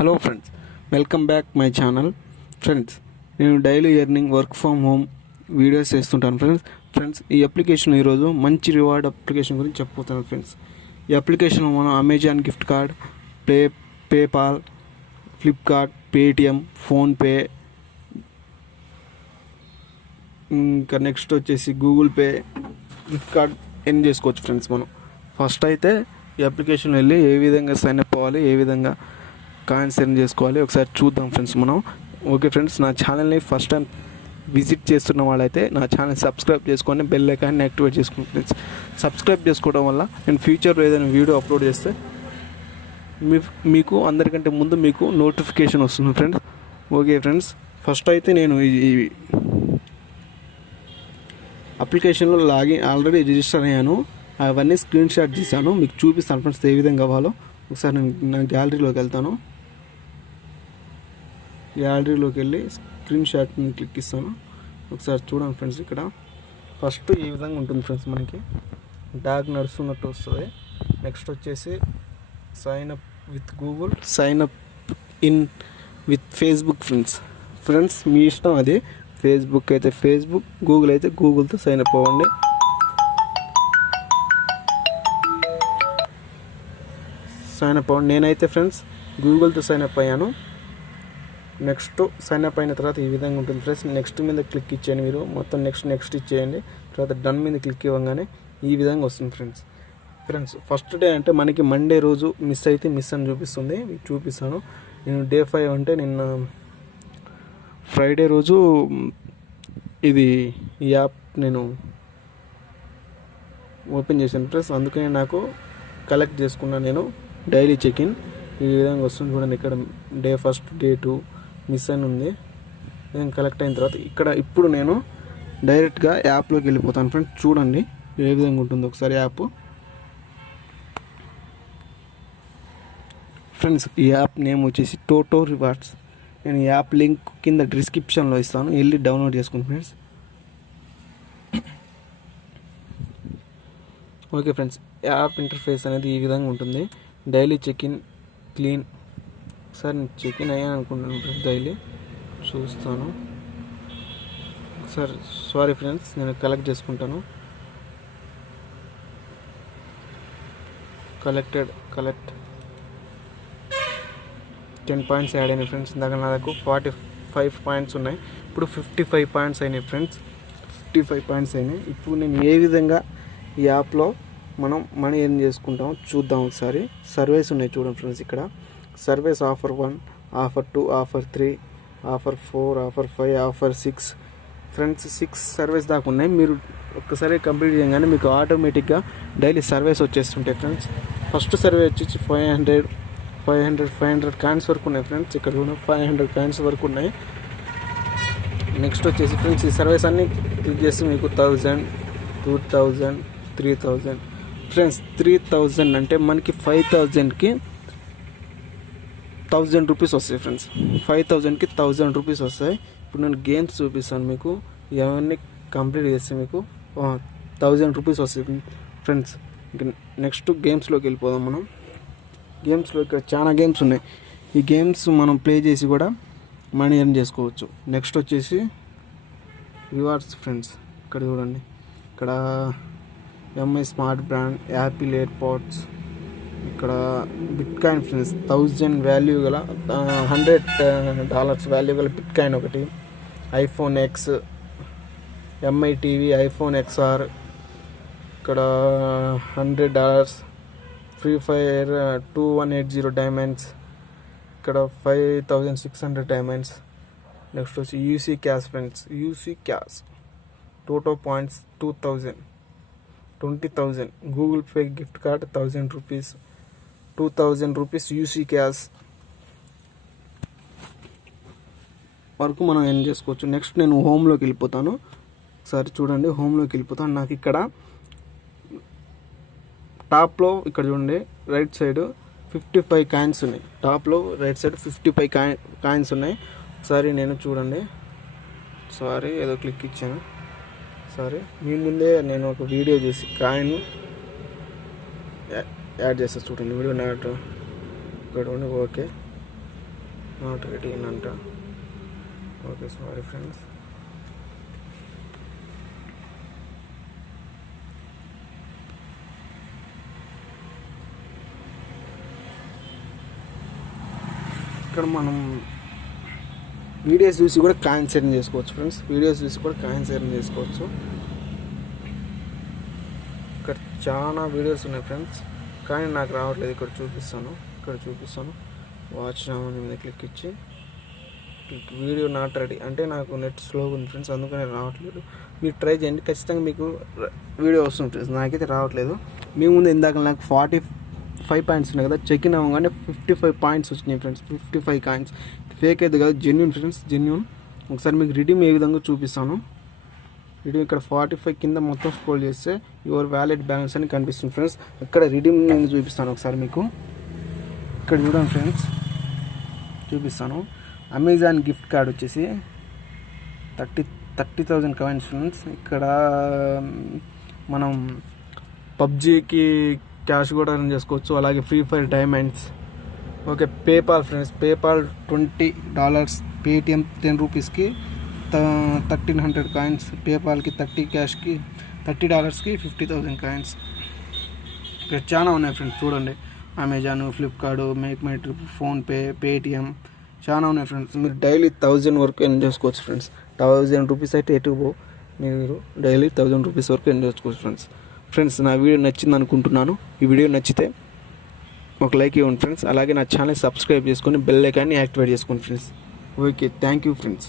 Hello friends, welcome back my channel. Friends, నేను daily earning work from home videos చేస్తుంటాను friends ఈ application ఈరోజు మంచి రివార్డ్ అప్లికేషన్ గురించి చెప్పబోతున్నాను ఫ్రెండ్స్. ఈ అప్లికేషన్ మనం Amazon gift card, PayPal, Flipkart, Paytm, PhonePe, ఇంకా నెక్స్ట్ వచ్చేసి Google Pay, gift card earn చేసుకోవచ్చు ఫ్రెండ్స్. మనం ఫస్ట్ అయితే ఈ అప్లికేషన్ వెళ్ళి ఏ విధంగా సైన్ అప్ అవ్వాలి, ఏ విధంగా కాయిన్స్ ఎర్న్ చేసుకోవాలి ఒకసారి చూద్దాం ఫ్రెండ్స్ మనం. ఓకే ఫ్రెండ్స్, నా ఛానల్ని ఫస్ట్ టైం విజిట్ చేస్తున్న వాళ్ళైతే నా ఛానల్ సబ్స్క్రైబ్ చేసుకొని బెల్ ఐకాన్ని యాక్టివేట్ చేసుకోండి ఫ్రెండ్స్. సబ్స్క్రైబ్ చేసుకోవడం వల్ల నేను ఫ్యూచర్లో ఏదైనా వీడియో అప్లోడ్ చేస్తే మీకు అందరికంటే ముందు మీకు నోటిఫికేషన్ వస్తుంది ఫ్రెండ్స్. ఓకే ఫ్రెండ్స్, ఫస్ట్ అయితే నేను ఈ అప్లికేషన్లో ఆల్రెడీ రిజిస్టర్ అయ్యాను. అవన్నీ స్క్రీన్ షాట్ తీసాను, మీకు చూపిస్తాను ఫ్రెండ్స్ ఏ విధంగా కావాలో. ఒకసారి నేను నా గ్యాలరీలోకి వెళ్తాను. గ్యాలరీలోకి వెళ్ళి స్క్రీన్ షాట్ని క్లిక్ ఇస్తాను. ఒకసారి చూడండి ఫ్రెండ్స్, ఇక్కడ ఫస్ట్ ఈ విధంగా ఉంటుంది ఫ్రెండ్స్. మనకి డాగ్ నడుస్తున్నట్టు వస్తుంది. నెక్స్ట్ వచ్చేసి sign up with Google, sign up in with Facebook friends మీ ఇష్టం అది. ఫేస్బుక్ అయితే ఫేస్బుక్, గూగుల్ అయితే గూగుల్తో సైన్ అప్ అవ్వండి. సైన్ అప్ అవ్వండి. నేనైతే ఫ్రెండ్స్ గూగుల్తో సైన్ అప్ అయ్యాను. నెక్స్ట్ సైన్ అప్ అయిన తర్వాత ఈ విధంగా ఉంటుంది ఫ్రెండ్స్. నెక్స్ట్ మీద క్లిక్ ఇచ్చేయండి మీరు, మొత్తం నెక్స్ట్ ఇచ్చేయండి. తర్వాత డన్ మీద క్లిక్ ఇవ్వగానే ఈ విధంగా వస్తుంది ఫ్రెండ్స్. ఫస్ట్ డే అంటే మనకి మండే రోజు మిస్ అయితే మిస్ అని చూపిస్తుంది, మీకు చూపిస్తాను. నేను డే 5 అంటే నిన్న ఫ్రైడే రోజు ఈ యాప్ నేను ఓపెన్ చేశాను ఫ్రెండ్స్. అందుకని నాకు కలెక్ట్ చేసుకున్నాను నేను డైలీ చెక్-ఇన్. ఈ విధంగా వస్తుంది చూడండి. ఇక్కడ డే 1, డే 2 మిస్ అని ఉంది. విధంగా కలెక్ట్ అయిన తర్వాత ఇప్పుడు నేను డైరెక్ట్గా యాప్లోకి వెళ్ళిపోతాను ఫ్రెండ్స్. చూడండి ఏ విధంగా ఉంటుందో ఒకసారి యాప్. ఫ్రెండ్స్, ఈ యాప్ నేమ్ వచ్చేసి టోటో రివార్డ్స్. నేను యాప్ లింక్ కింద డిస్క్రిప్షన్లో ఇస్తాను, వెళ్ళి డౌన్లోడ్ చేసుకోండి friends. Okay friends, app interface అనేది ఈ విధంగా ఉంటుంది. Daily check-in clean. ఒకసారి నేను చెక్-ఇన్ అయ్యాను అనుకుంటున్నాను ఫ్రెండ్స్. డైలీ చూస్తాను ఒకసారి. సారీ ఫ్రెండ్స్, నేను కలెక్ట్ చేసుకుంటాను. కలెక్ట్ 10 పాయింట్స్ యాడ్ అయినాయి ఫ్రెండ్స్. ఇందాక నా దగ్గర 45 పాయింట్స్ ఉన్నాయి, ఇప్పుడు 55 పాయింట్స్ అయినాయి ఫ్రెండ్స్. 55 పాయింట్స్ అయినాయి. ఇప్పుడు నేను ఏ విధంగా ఈ యాప్లో మనం మనీ ఎర్న్ చేసుకుంటాం చూద్దాం ఒకసారి. సర్వేస్ ఉన్నాయి చూడండి ఫ్రెండ్స్. ఇక్కడ surveys offer 1, offer 2, offer 3, offer 4, offer 5, offer 6 friends. 6 surveys దాకా ఉన్నాయి. మీరు ఒక్కసారి కంప్లీట్ చేయగానే మీకు ఆటోమేటిక్గా డైలీ సర్వేస్ వచ్చేస్తుంటాయి ఫ్రెండ్స్. ఫస్ట్ సర్వే వచ్చేసి 500 కాయిన్స్ వరకు ఉన్నాయి ఫ్రెండ్స్. ఇక్కడ చూడండి 500 కాయిన్స్ వరకు ఉన్నాయి. నెక్స్ట్ వచ్చేసి ఫ్రెండ్స్ ఈ సర్వేస్ అన్నీ క్లిక్ చేస్తే మీకు 1000, 2000, 3000 ఫ్రెండ్స్. 3000 అంటే మనకి 5000కి 1000 రూపీస్ వస్తాయి ఫ్రెండ్స్. 5000కి 1000 రూపీస్ వస్తాయి. ఇప్పుడు నేను గేమ్స్ చూపిస్తాను మీకు. ఇవన్నీ కంప్లీట్ చేస్తే మీకు 1000 రూపీస్ వస్తాయి ఫ్రెండ్స్. ఇంకా నెక్స్ట్ గేమ్స్లోకి వెళ్ళిపోదాం మనం. గేమ్స్లో ఇక్కడ చాలా గేమ్స్ ఉన్నాయి. ఈ గేమ్స్ మనం ప్లే చేసి కూడా మనీ ఎర్న్ చేసుకోవచ్చు. నెక్స్ట్ వచ్చేసి రివార్డ్స్ ఫ్రెండ్స్. ఇక్కడ చూడండి, ఇక్కడ MI smart brand, Apple AirPods, ఇక్కడ బిట్ కాయిన్ ఫ్రెండ్స్. 1000 వాల్యూ గల $100 వాల్యూ గల బిట్ కాయిన్ ఒకటి. IPhone X, MI TV, iPhone XR, ఇక్కడ $100. ఫ్రీ ఫైర్ 2180 డైమండ్స్, ఇక్కడ 5600 డైమండ్స్. నెక్స్ట్ వచ్చి UC cash friends. UC cash total points 20,000. Google Pay gift card 1000 rupees, 2000 rupees UC cash వరకు మనం earn చేసుకోవచ్చు. Next నేను హోమ్లోకి వెళ్ళిపోతాను. ఒకసారి చూడండి, హోమ్లోకి వెళ్ళిపోతాను. నాకు ఇక్కడ టాప్లో ఇక్కడ చూడండి రైట్ సైడ్ 55 కాయిన్స్ ఉన్నాయి. టాప్లో రైట్ సైడ్ 55 కాయిన్స్ ఉన్నాయి. ఒకసారి నేను చూడండి, సారీ ఏదో క్లిక్ ఇచ్చాను. సారీ, మీ ముందే నేను ఒక వీడియో చేసి కాయిన్ యాడ్ చేస్తా చూడండి. వీడియో నాట్ ఇక్కడ ఓకే. నాట్ రెడీ అంట. Okay sorry friends. ఇక్కడ మనం వీడియోస్ చూసి కూడా కాయిన్స్ ఎర్న్ చేసుకోవచ్చు ఫ్రెండ్స్. వీడియోస్ చూసి కూడా కాయిన్స్ ఎర్న్ చేసుకోవచ్చు. ఇక్కడ చాలా వీడియోస్ ఉన్నాయి ఫ్రెండ్స్, కానీ నాకు రావట్లేదు. ఇక్కడ చూపిస్తాను. వాచ్ నౌ అని మీద క్లిక్ ఇచ్చి వీడియో నాట్ రెడీ అంటే నాకు నెట్ స్లోగా ఉంది ఫ్రెండ్స్, అందుకనే రావట్లేదు. మీరు ట్రై చేయండి, ఖచ్చితంగా మీకు వీడియో వస్తుంది ఫ్రెండ్స్. నాకైతే రావట్లేదు. మీ ముందు ఇందాక నాకు 45 పాయింట్స్ ఉన్నాయి కదా, చెక్ ఇన్ అవ్వగానే 55 పాయింట్స్ వచ్చినాయి ఫ్రెండ్స్. 55 కాయిన్స్. ఫేక్ అయితే కదా, జెన్యూన్ ఫ్రెండ్స్, జెన్యూన్. ఒకసారి మీకు రిడీమ్ ఏ విధంగా చూపిస్తాను. రిడీమ్ ఇక్కడ 45 కింద మొత్తం స్క్రోల్ చేస్తే యువర్ వ్యాలెట్ బ్యాలెన్స్ అని కనిపిస్తుంది ఫ్రెండ్స్. ఇక్కడ రిడీమ్ నేను చూపిస్తాను ఒకసారి మీకు. ఇక్కడ చూడండి ఫ్రెండ్స్, చూపిస్తాను. అమెజాన్ గిఫ్ట్ కార్డ్ వచ్చేసి 30,000 కాయిన్స్ ఫ్రెండ్స్. ఇక్కడ మనం పబ్జీకి క్యాష్ కూడా రన్ చేసుకోవచ్చు, అలాగే free fire diamonds. Okay, PayPal friends, PayPal $20, Paytm 10 రూపీస్కి 1300 కాయిన్స్, పేపాల్కి 30 క్యాష్కి $30కి 50,000 కాయిన్స్. ఇక్కడ చాలా ఉన్నాయి ఫ్రెండ్స్ చూడండి. Amazon, Flipkart, make my trip, PhonePe, Paytm, చాలా ఉన్నాయి ఫ్రెండ్స్. మీరు డైలీ 1000 వరకు ఎర్న్ చేసుకోవచ్చు ఫ్రెండ్స్. 1000 రూపీస్ అయితే ఎటుకు మీరు డైలీ 1000 రూపీస్ వరకు ఎర్న్ చేసుకోవచ్చు ఫ్రెండ్స్. నా వీడియో నచ్చింది అనుకుంటున్నాను. ఈ వీడియో నచ్చితే ఒక లైక్ ఇవ్వండి ఫ్రెండ్స్. అలాగే నా ఛానల్ సబ్స్క్రైబ్ చేసుకొని బెల్ ఐకాన్ని యాక్టివేట్ చేసుకోండి friends. Okay, thank you friends.